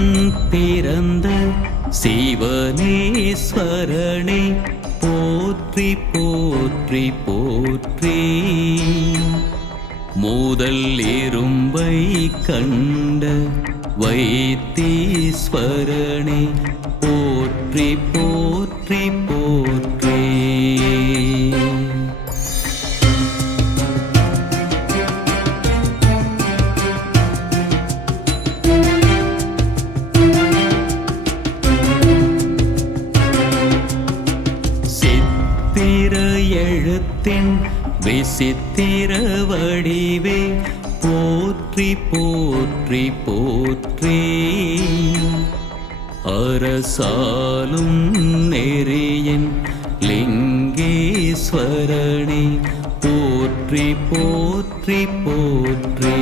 கண் திறந்த சிவனேஸ்வரனே போற்றி போற்றி போற்றி. முதல் இரும்பை கண்ட வைத்தீஸ்வரனே போற்றி போற்றி போற்றி. விசித்திர எழுத்தின் விசித்திர வடிவே போற்றி போற்றி போற்றி. அரசாலும் நெறியின் லிங்கேஸ்வரனே போற்றி போற்றி போற்றி.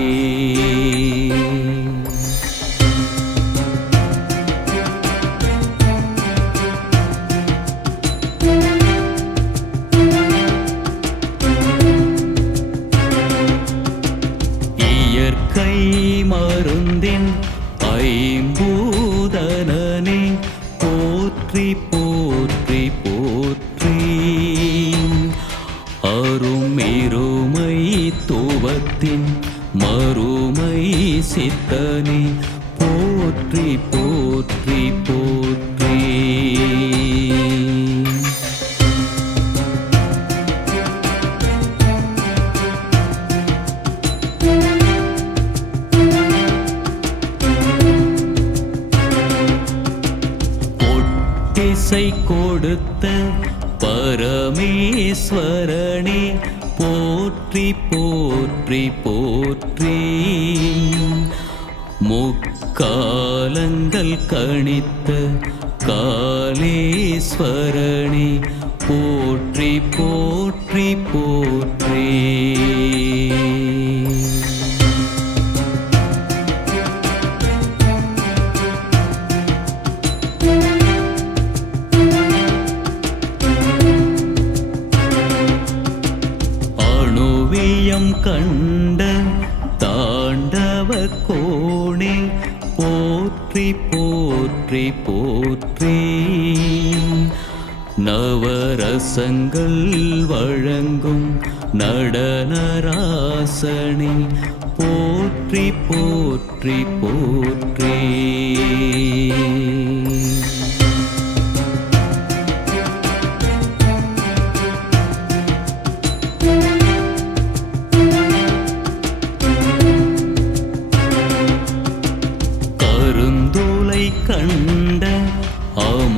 கை மருந்தின் ஐம்பூதனே போற்றி போற்றி போற்றி. அருமிருமை துவத்தின் மறுமை சித்தனே போற்றி போற்றி போற்றி. ஆசை கொடுத்த பரமேஸ்வரனே போற்றி போற்றி போற்றி. முக்காலங்கள் கணித்த காலேஸ்வரனே போற்றி போற்றி போற்றி. நவரசங்கள் வழங்கும் நடனராசனை போற்றி போற்றி போற்றி. கருந்துளை கண்ட ஆம